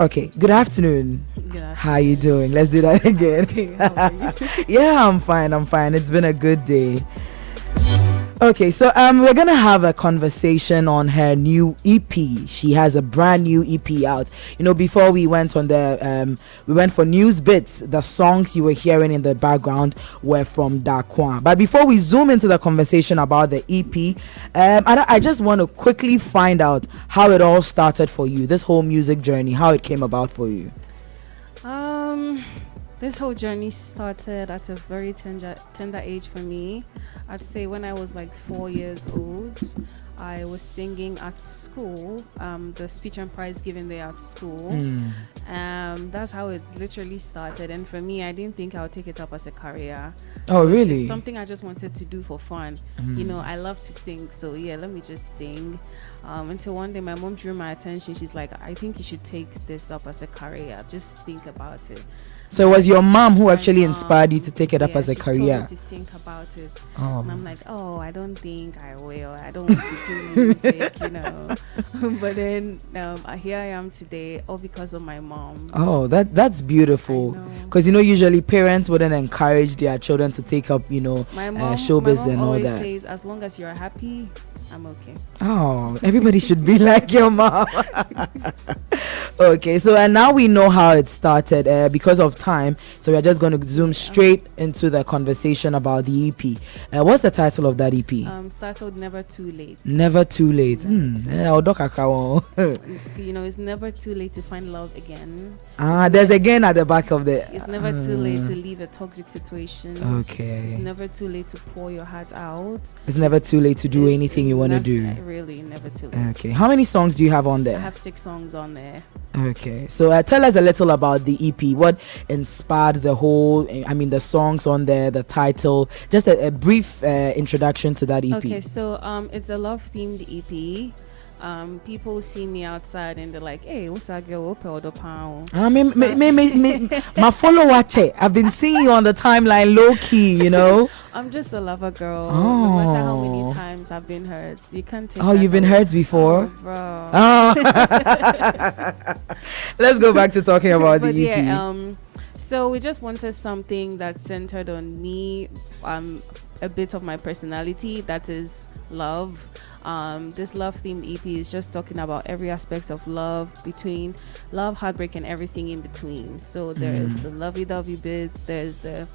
Okay, good afternoon. Good How you doing? Let's do that again. afternoon. How are you? Yeah, I'm fine. It's been a good day. Okay, so we're gonna have a conversation on her new EP. She has a brand new EP out. You know, before we went on we went for news bits. The songs you were hearing in the background were from Darkua. But before we zoom into the conversation about the EP, I just want to quickly find out how it all started for you. This whole music journey, how it came about for you. This whole journey started at a very tender age for me. I'd say when I was like 4 years old, I was singing at school, the speech and prize giving day at school. That's how it literally started. And for me, I didn't think I would take it up as a career. Oh, really? It's something I just wanted to do for fun. You know, I love to sing. So yeah, let me just sing. Until one day my mom drew my attention. She's like, I think you should take this up as a career. Just think about it. So it was your mom who actually inspired you to take it up as a she career? told me to think about it. Oh. And I'm like, I don't think I will. I don't want to do music, you know. But then here I am today, all because of my mom. Oh, that's beautiful. Because, you know, usually parents wouldn't encourage their children to take up, you know, showbiz and all that. My mom always says, as long as you're happy, I'm okay. Oh, everybody should be like your mom. Okay, so and now we know how it started because of time. So we're just going to zoom straight into the conversation about the EP. What's the title of that EP? It's titled Never Too Late. Never Too Late. You know, it's never too late to find love again. There's again at the back of the... It's never too late to leave a toxic situation. Okay. It's never too late to pour your heart out. It's never too late to do anything you want to do. Really, never too late. Okay. How many songs do you have on there? I have 6 songs on there. Okay. So tell us a little about the EP. What inspired the whole, the songs on there, the title, just a brief introduction to that EP. Okay, so it's a love-themed EP. People see me outside and they're like, hey, what's that girl? My follower check. I've been seeing you on the timeline low key, you know. I'm just a lover girl. No matter how many times I've been hurt, you can't take. Oh, you've been hurt before? Oh, bro. Let's go back to talking about the EP. Yeah, so we just wanted something that centered on me, a bit of my personality, that is love. This love-themed EP is just talking about every aspect of love, between love, heartbreak, and everything in between. So there is the lovey-dovey bits, there's the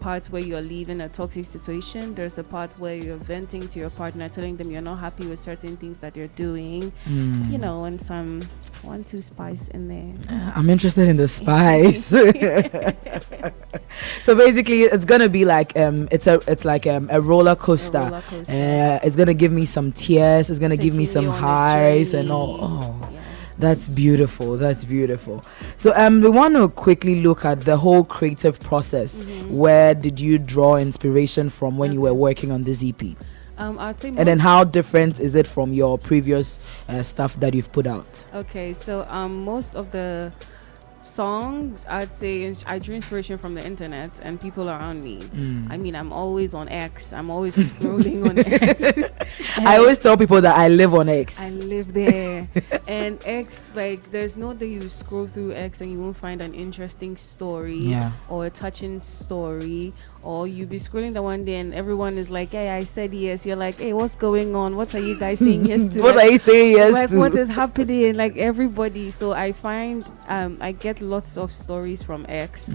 parts where you're leaving a toxic situation, there's a part where you're venting to your partner, telling them you're not happy with certain things that you're doing, you know, and some 1-2 spice in there. I'm interested in the spice. So basically it's gonna be like it's like a roller coaster. It's gonna give me some tears, it's gonna give me some highs and all. That's beautiful. So we want to quickly look at the whole creative process. Where did you draw inspiration from when you were working on this EP? And then how different is it from your previous stuff that you've put out? Okay, so most of the songs, I'd say I drew inspiration from the internet and people around me. I'm always on X. I'm always scrolling on X. I always tell people that I live on X. I live there. And X, like, there's no day you scroll through X and you won't find an interesting story or a touching story. Or you be scrolling the one day and everyone is like, hey, I said yes. You're like, hey, what's going on? What are you guys saying yes to? What are you saying yes like, to? What is happening? Like, everybody. So I find I get lots of stories from X.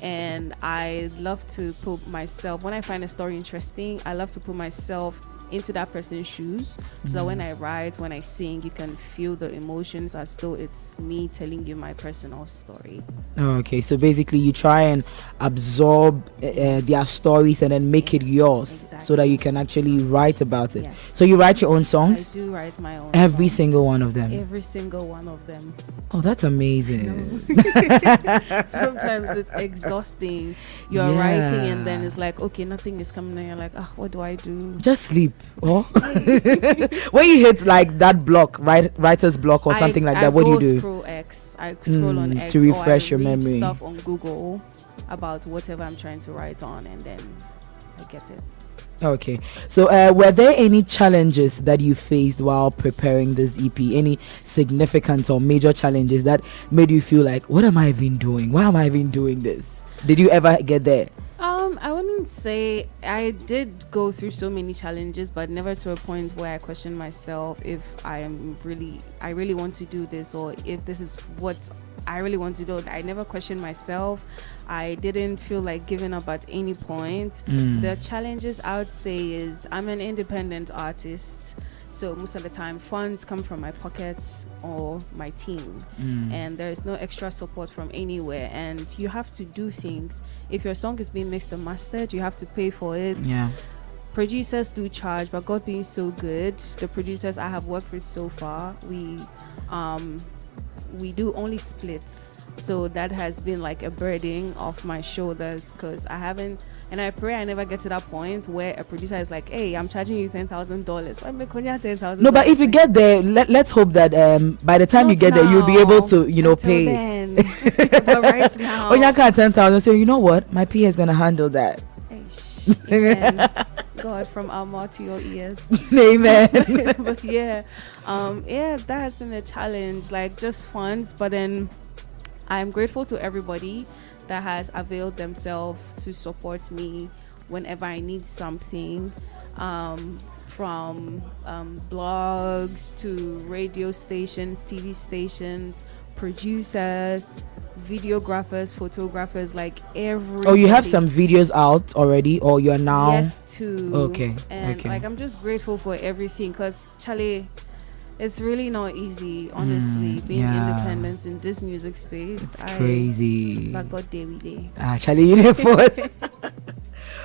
And I love to put myself, when I find a story interesting, I love to put myself into that person's shoes, so that when I write, when I sing, you can feel the emotions as though it's me telling you my personal story. Okay, so basically you try and absorb their stories and then make it yours, so that you can actually write about it. So you write your own songs? I do write my own Every songs. single one of them? Every single one of them. Oh, that's amazing. Sometimes it's exhausting. You're writing and then it's like, okay, nothing is coming and you're like, what do I do? Just sleep. Oh. When you hit like that block, writer's block or something like that, what do you do? I scroll on X to refresh your read memory. Stuff on Google about whatever I'm trying to write on, and then I get it. Okay. So, were there any challenges that you faced while preparing this EP? Any significant or major challenges that made you feel like, what am I even doing? Why am I even doing this? Did you ever get there? I wouldn't say I did go through so many challenges, but never to a point where I question myself if I really want to do this, or if this is what I really want to do. I never questioned myself. I didn't feel like giving up at any point. The challenges I would say is I'm an independent artist. So most of the time, funds come from my pockets or my team, and there is no extra support from anywhere. And you have to do things. If your song is being mixed and mastered, you have to pay for it. Yeah. Producers do charge, but God being so good, the producers I have worked with so far, we do only splits. So that has been like a burden off my shoulders, because I haven't. And I pray I never get to that point where a producer is like, "Hey, I'm charging you $10,000. Why make only $10,000?" No, but if you get there, let's hope that by the time you get there, you'll be able to, pay. Then. But right now, oh, you got 10,000. So you know what? My PA is gonna handle that. Amen. God, from our mouth to your ears. Amen. But yeah, that has been a challenge. Like just funds, but then I'm grateful to everybody that has availed themselves to support me whenever I need something, from blogs to radio stations, TV stations, producers, videographers, photographers, like everybody. Oh, you have some videos out already, or you're now? Yet to. Okay. And okay. like I'm just grateful for everything, because Charlie, it's really not easy, honestly, being independent in this music space. It's crazy. But God day we day. Actually, you know what?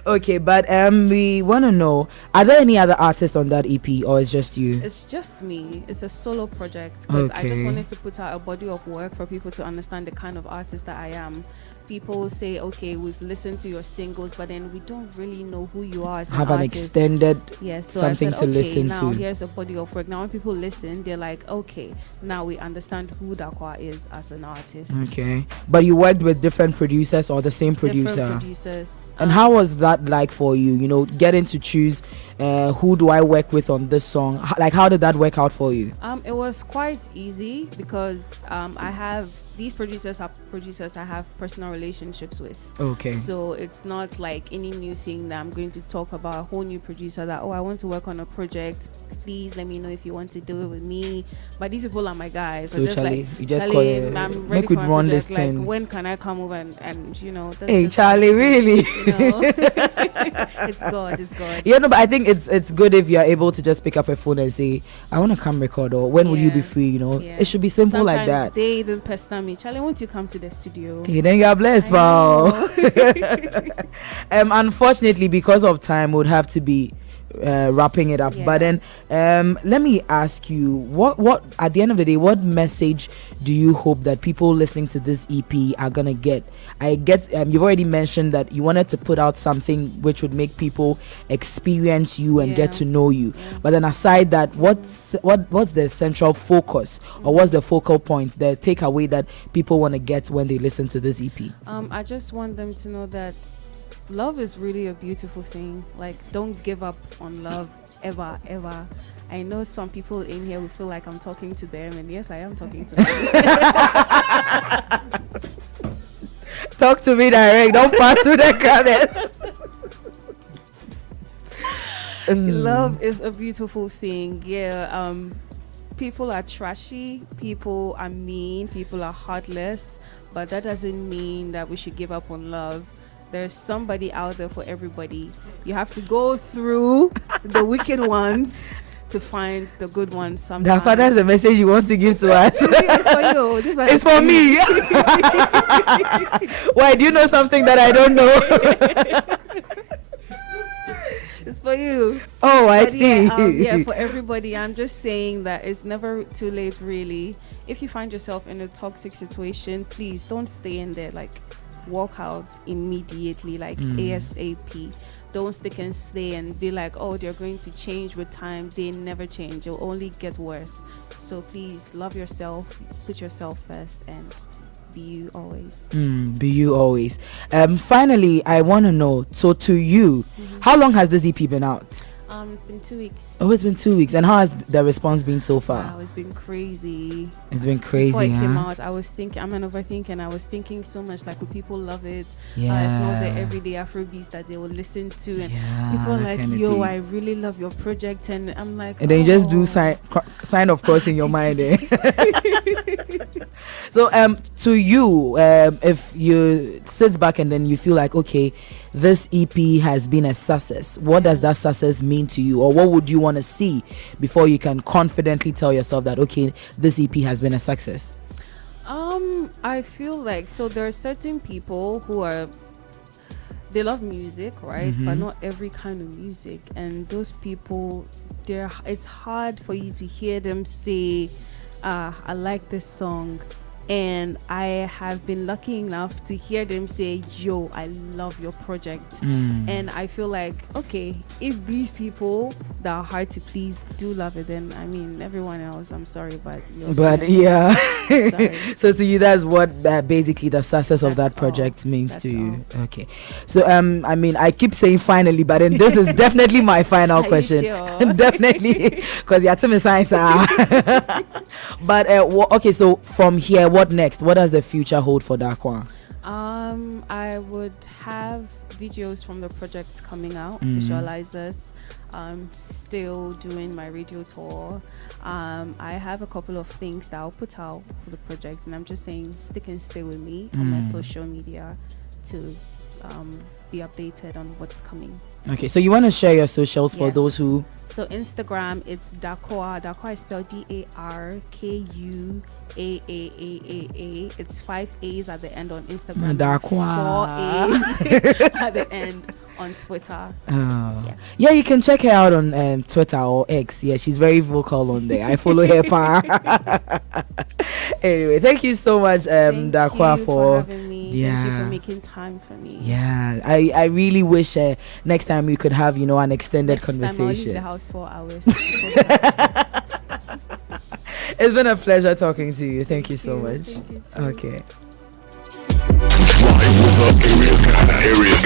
Okay, but we want to know, are there any other artists on that EP, or it's just you? It's just me. It's a solo project, because I just Okay. wanted to put out a body of work for people to understand the kind of artist that I am. People say, okay, we've listened to your singles, but then we don't really know who you are as Have an artist. extended Yes, so something I said, to okay, listen now to. here's a body of work. Now when people listen, they're like, okay, now we understand who Darkua is as an artist. Okay, but you worked with different producers or the same producer? Different producers. And how was that like for you? Getting to choose who do I work with on this song? Like, how did that work out for you? It was quite easy, because I have these producers are producers I have personal relationships with. Okay. So it's not like any new thing that I'm going to talk about, a whole new producer that, I want to work on a project. Please let me know if you want to do it with me. But these people are my guys. So just Charlie, like, you just Charlie, call it, I'm ready make with for a run this project. Like, thing. when can I come over and that's Hey just Charlie, really? It's God. Yeah, no, but I think it's good if you're able to just pick up a phone and say, I want to come record, or when will you be free? Yeah. It should be simple. Sometimes like that. They even pester me, Charlie, won't you come to the studio? Hey, then you are blessed, pal. Unfortunately, because of time, would have to be wrapping it up. Yeah. But then, let me ask you, what at the end of the day, what message do you hope that people listening to this EP are gonna get? I get you've already mentioned that you wanted to put out something which would make people experience you and get to know you. Yeah. But then aside that, what's the central focus, or what's the focal point, the takeaway that people want to get when they listen to this EP? I just want them to know that love is really a beautiful thing. Like, don't give up on love ever. I know some people in here will feel like I'm talking to them, and yes, I am talking to them. Talk to me direct. Don't pass through the comments. Love is a beautiful thing. Yeah. People are trashy. People are mean. People are heartless. But that doesn't mean that we should give up on love. There's somebody out there for everybody. You have to go through the wicked ones to find the good ones sometimes. Darkua, that's the message you want to give to us. It's for you. This one It's for me. Why, do you know something that I don't know? It's for you. Oh, I But see. yeah, for everybody. I'm just saying that it's never too late, really. If you find yourself in a toxic situation, please don't stay in there. Like, walk out immediately, like ASAP. Don't stick and stay and be like, oh, they're going to change with time. They never change. It'll only get worse. So please love yourself, put yourself first, and Be You Always. Be You Always. Finally, I want to know, so to you, how long has this EP been out? It's been 2 weeks. Oh, it's been 2 weeks. And how has the response been so far? Wow, it's been crazy. It's been crazy. Before it huh? came out, I was thinking, I'm an overthinker, and I was thinking so much, like, will people love it? Yeah. It's not the everyday Afrobeats that they will listen to, and Yeah, people are that like, kinda yo, thing. I really love your project, and I'm like, And then you just do "Oh." sign of course in your mind. Eh? So to you, if you sit back and then you feel like, okay, this EP has been a success, what does that success mean to you, or what would you want to see before you can confidently tell yourself that, okay, this EP has been a success? I feel like, so there are certain people who are, they love music, right? But not every kind of music, and those people, it's hard for you to hear them say, I like this song. And I have been lucky enough to hear them say, yo, I love your project. And I feel like, okay, if these people that are hard to please do love it, then I mean, everyone else, I'm sorry, but Yeah. Sorry. So to you, that's what basically the success of That's that project means That's to you. all. Okay. So I mean, I keep saying finally, but then this is definitely my final Are you question. sure? Definitely, because you're telling me science. But okay, so from here, what next? What does the future hold for Darkua? I would have videos from the project coming out, visualizers. Still doing my radio tour. I have a couple of things that I'll put out for the project, and I'm just saying, stick and stay with me on my social media to be updated on what's coming. Okay, so you want to share your socials for Yes. those who... So Instagram, it's Darkua. Darkua is spelled DARKUAAAAA. It's 5 A's at the end on Instagram. Darkua. 4 A's at the end on Twitter. Oh. Yes. Yeah, you can check her out on Twitter or X. Yeah, she's very vocal on there. I follow her. Anyway, thank you so much, Thank Darkua, you for having me. Thank you yeah. for making time for me. Yeah, I really wish next time we could have, an extended Next time I'll leave conversation. the house 4 hours. It's been a pleasure talking to you. Thank you so much. Thank you too. Okay. Live with the AreaGang.